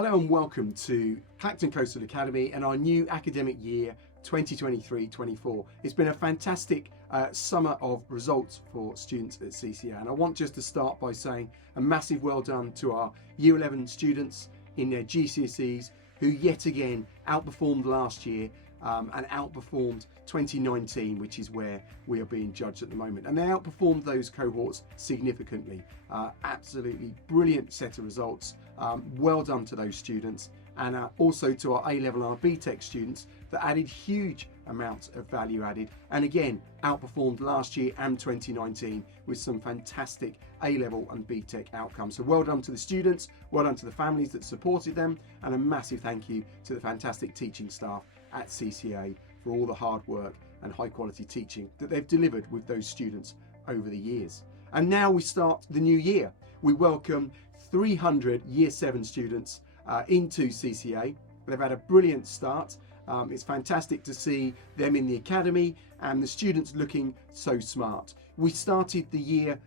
Hello and welcome to Clacton Coastal Academy and our new academic year 2023-24. It's been a fantastic summer of results for students at CCA, and I want just to start by saying a massive well done to our Year 11 students in their GCSEs who yet again outperformed last year and outperformed 2019, which is where we are being judged at the moment. And they outperformed those cohorts significantly. Absolutely brilliant set of results. Well done to those students, and also to our A-level and our BTEC students that added huge amounts of value added, and again outperformed last year and 2019 with some fantastic A-level and BTEC outcomes. So well done to the students, well done to the families that supported them, and a massive thank you to the fantastic teaching staff at CCA for all the hard work and high quality teaching that they've delivered with those students over the years. And now we start the new year. We welcome 300 Year 7 students into CCA. They've had a brilliant start. It's fantastic to see them in the academy and the students looking so smart. We started the year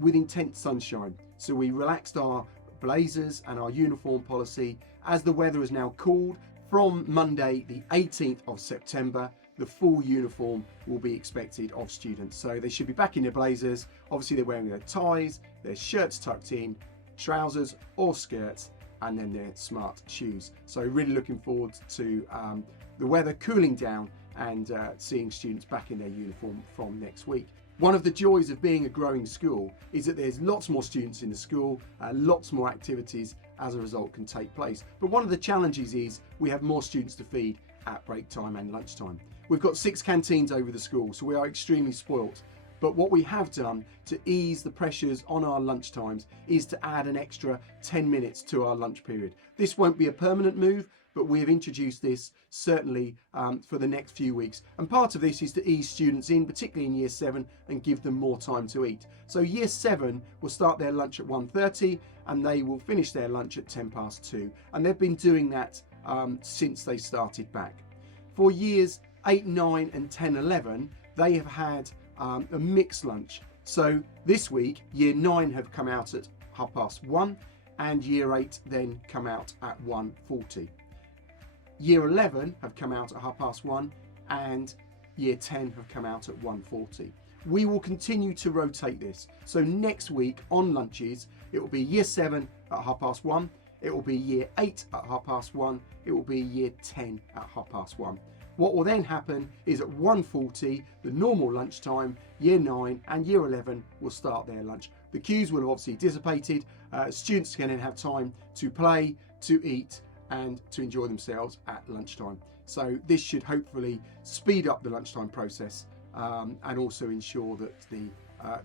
with intense sunshine, so we relaxed our blazers and our uniform policy. As the weather has now cooled, from Monday the 18th of September, the full uniform will be expected of students. So they should be back in their blazers. Obviously they're wearing their ties, their shirts tucked in, trousers or skirts, and then their smart shoes. So really looking forward to the weather cooling down and seeing students back in their uniform from next week. One of the joys of being a growing school is that there's lots more students in the school, lots more activities as a result can take place. But one of the challenges is we have more students to feed at break time and lunchtime. We've got 6 canteens over the school, so we are extremely spoilt. But what we have done to ease the pressures on our lunch times is to add an extra 10 minutes to our lunch period. This won't be a permanent move, but we have introduced this certainly for the next few weeks. And part of this is to ease students in, particularly in Year 7, and give them more time to eat. So Year 7 will start their lunch at 1:30 and they will finish their lunch at 2:10. And they've been doing that since they started back. For Years 8, 9 and 10, 11, they have had a mixed lunch. So this week, Year 9 have come out at 1:30 and Year 8 then come out at 1:40. Year 11 have come out at 1:30 and Year 10 have come out at 1:40. We will continue to rotate this. So next week on lunches, it will be Year 7 at 1:30, it will be Year 8 at 1:30, it will be Year 10 at 1:30. What will then happen is at 1:40, the normal lunchtime, Year 9 and Year 11 will start their lunch. The queues will have obviously dissipated. Students can then have time to play, to eat and to enjoy themselves at lunchtime. So this should hopefully speed up the lunchtime process and also ensure that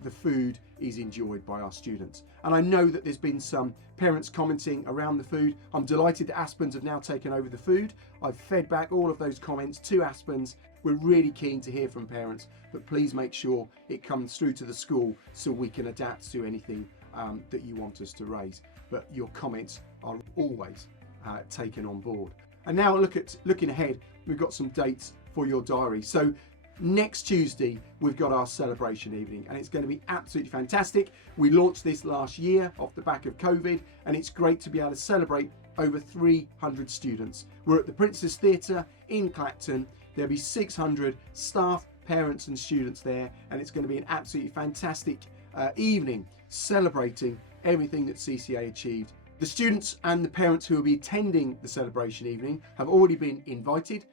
the food is enjoyed by our students. And I know that there's been some parents commenting around the food. I'm delighted that Aspens have now taken over the food. I've fed back all of those comments to Aspens. We're really keen to hear from parents, but please make sure it comes through to the school so we can adapt to anything that you want us to raise. But your comments are always taken on board. And now looking ahead, we've got some dates for your diary. So next Tuesday, we've got our celebration evening and it's going to be absolutely fantastic. We launched this last year off the back of COVID, and it's great to be able to celebrate over 300 students. We're at the Princess Theatre in Clacton. There'll be 600 staff, parents and students there, and it's going to be an absolutely fantastic evening celebrating everything that CCA achieved. The students and the parents who will be attending the celebration evening have already been invited.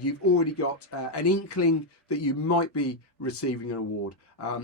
You've already got an inkling that you might be receiving an award.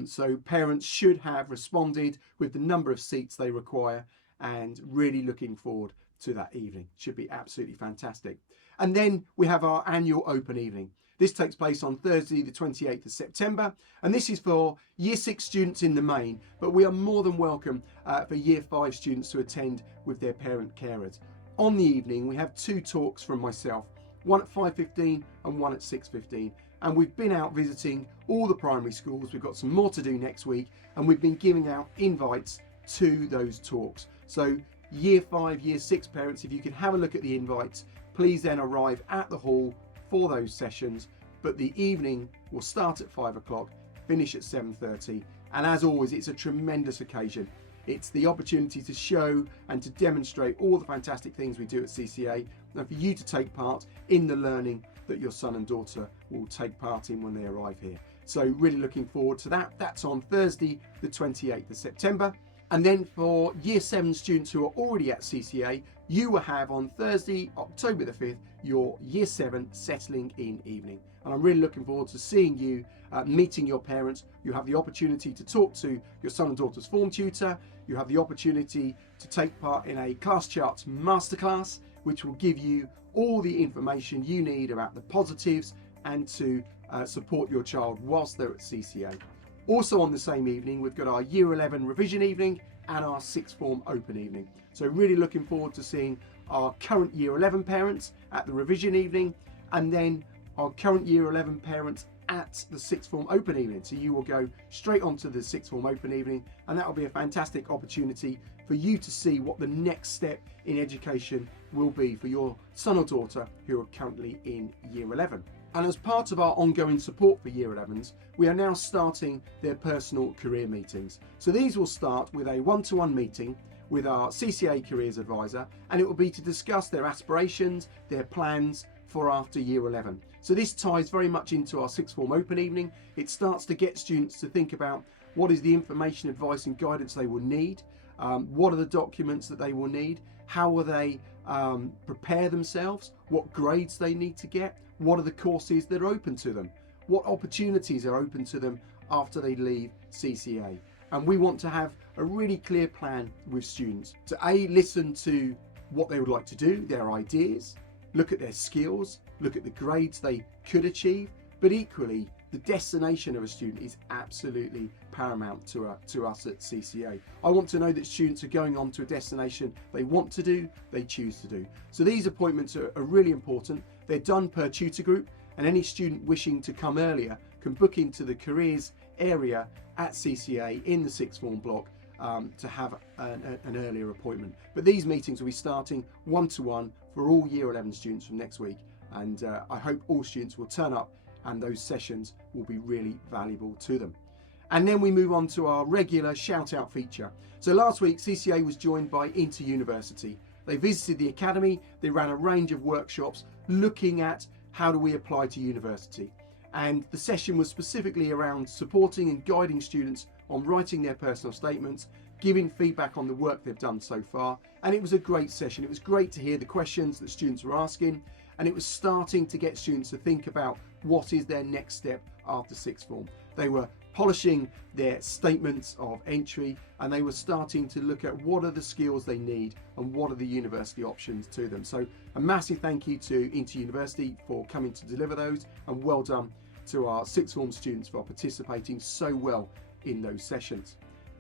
So parents should have responded with the number of seats they require, and really looking forward to that evening. Should be absolutely fantastic. And then we have our annual open evening. This takes place on Thursday the 28th of September, and this is for Year 6 students in the main, but we are more than welcome for Year 5 students to attend with their parent carers. On the evening we have 2 talks from myself, one at 5:15 and one at 6:15, and we've been out visiting all the primary schools. We've got some more to do next week, and we've been giving out invites to those talks. So Year 5, Year 6 parents, if you can have a look at the invites, please then arrive at the hall for those sessions. But the evening will start at 5 o'clock, finish at 7:30, and as always it's a tremendous occasion. It's the opportunity to show and to demonstrate all the fantastic things we do at CCA, and for you to take part in the learning that your son and daughter will take part in when they arrive here. So really looking forward to that. That's on Thursday, the 28th of September. And then for Year 7 students who are already at CCA, you will have on Thursday, October the 5th, your Year 7 settling in evening. And I'm really looking forward to seeing you, meeting your parents. You have the opportunity to talk to your son and daughter's form tutor. You have the opportunity to take part in a class charts masterclass, which will give you all the information you need about the positives and to support your child whilst they're at CCA. Also on the same evening, we've got our Year 11 revision evening and our sixth form open evening. So really looking forward to seeing our current Year 11 parents at the revision evening, and then our current Year 11 parents at the sixth form open evening. So you will go straight onto the sixth form open evening, and that will be a fantastic opportunity for you to see what the next step in education will be for your son or daughter who are currently in Year 11. And as part of our ongoing support for Year 11s, we are now starting their personal career meetings. So these will start with a one-to-one meeting with our CCA Careers Advisor, and it will be to discuss their aspirations, their plans for after Year 11. So this ties very much into our sixth form open evening. It starts to get students to think about what is the information, advice and guidance they will need, what are the documents that they will need, how will they prepare themselves, what grades they need to get, what are the courses that are open to them, what opportunities are open to them after they leave CCA. And we want to have a really clear plan with students to listen to what they would like to do, their ideas, look at their skills, look at the grades they could achieve, but equally the destination of a student is absolutely paramount to us at CCA. I want to know that students are going on to a destination they want to do, they choose to do. So these appointments are really important. They're done per tutor group, and any student wishing to come earlier can book into the careers area at CCA in the sixth form block to have an earlier appointment. But these meetings will be starting one-to-one for all Year 11 students from next week, and I hope all students will turn up and those sessions will be really valuable to them. And then we move on to our regular shout out feature. So last week CCA was joined by Inter-University. They visited the academy, they ran a range of workshops looking at how do we apply to university. And the session was specifically around supporting and guiding students on writing their personal statements, giving feedback on the work they've done so far. And it was a great session. It was great to hear the questions that students were asking, and it was starting to get students to think about what is their next step after sixth form. They were polishing their statements of entry, and they were starting to look at what are the skills they need and what are the university options to them. So a massive thank you to Inter-University for coming to deliver those, and well done to our sixth form students for participating so well in those sessions.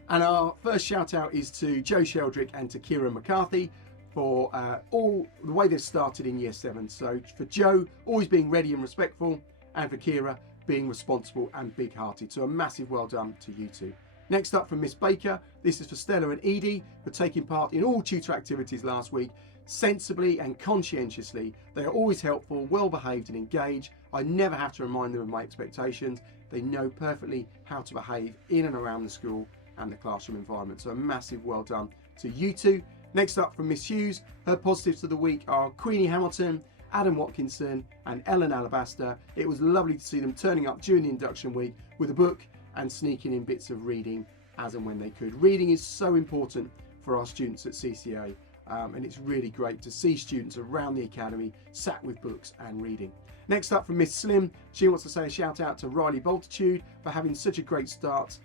And our first shout out is to Joe Sheldrick and to Kira McCarthy for all the way they've started in Year 7. So for Joe, always being ready and respectful, and for Kira, being responsible and big-hearted. So a massive well done to you two. Next up from Miss Baker, this is for Stella and Edie for taking part in all tutor activities last week, sensibly and conscientiously. They are always helpful, well-behaved and engaged. I never have to remind them of my expectations. They know perfectly how to behave in and around the school and the classroom environment. So a massive well done to you two. Next up from Miss Hughes, her positives of the week are Queenie Hamilton, Adam Watkinson and Ellen Alabaster. It was lovely to see them turning up during the induction week with a book and sneaking in bits of reading as and when they could. Reading is so important for our students at CCA, and it's really great to see students around the academy sat with books and reading. Next up from Miss Slim, she wants to say a shout out to Riley Boltitude for having such a great start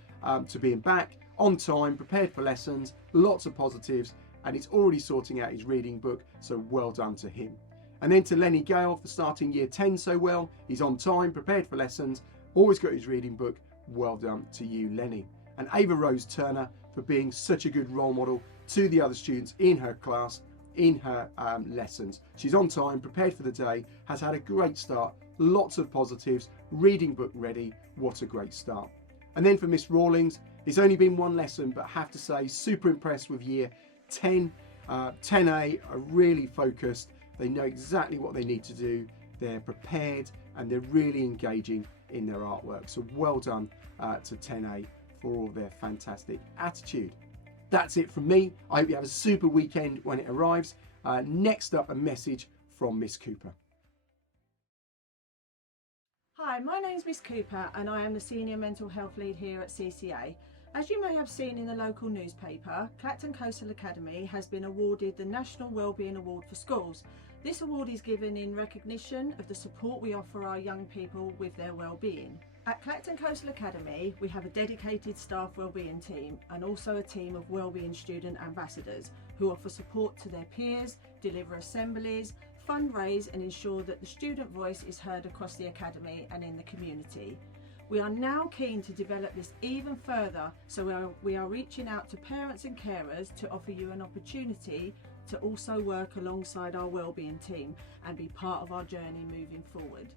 to being back, on time, prepared for lessons, lots of positives, and he's already sorting out his reading book, so well done to him. And then to Lenny Gale for starting Year 10 so well. He's on time, prepared for lessons, always got his reading book. Well done to you, Lenny. And Ava Rose Turner for being such a good role model to the other students in her class, in her lessons. She's on time, prepared for the day, has had a great start, lots of positives, reading book ready. What a great start. And then for Miss Rawlings, it's only been one lesson, but I have to say, super impressed with Year 10. 10A are really focused. They know exactly what they need to do. They're prepared and they're really engaging in their artwork. So well done to 10A for all their fantastic attitude. That's it from me. I hope you have a super weekend when it arrives. Next up, a message from Miss Cooper. Hi, my name's Miss Cooper and I am the Senior Mental Health Lead here at CCA. As you may have seen in the local newspaper, Clacton Coastal Academy has been awarded the National Wellbeing Award for Schools. This award is given in recognition of the support we offer our young people with their wellbeing. At Clacton Coastal Academy, we have a dedicated staff wellbeing team and also a team of wellbeing student ambassadors who offer support to their peers, deliver assemblies, fundraise and ensure that the student voice is heard across the academy and in the community. We are now keen to develop this even further, so we are reaching out to parents and carers to offer you an opportunity to also work alongside our wellbeing team and be part of our journey moving forward.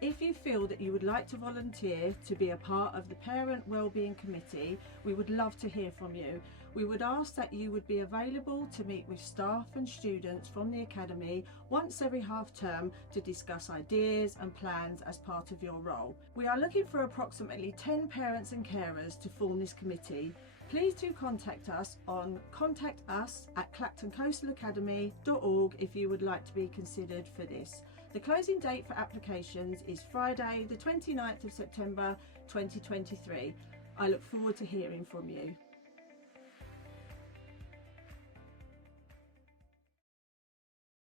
If you feel that you would like to volunteer to be a part of the Parent Wellbeing Committee, we would love to hear from you. We would ask that you would be available to meet with staff and students from the Academy once every half term to discuss ideas and plans as part of your role. We are looking for approximately 10 parents and carers to form this committee. Please do contact us on contactus@clactoncoastalacademy.org if you would like to be considered for this. The closing date for applications is Friday the 29th of September 2023. I look forward to hearing from you.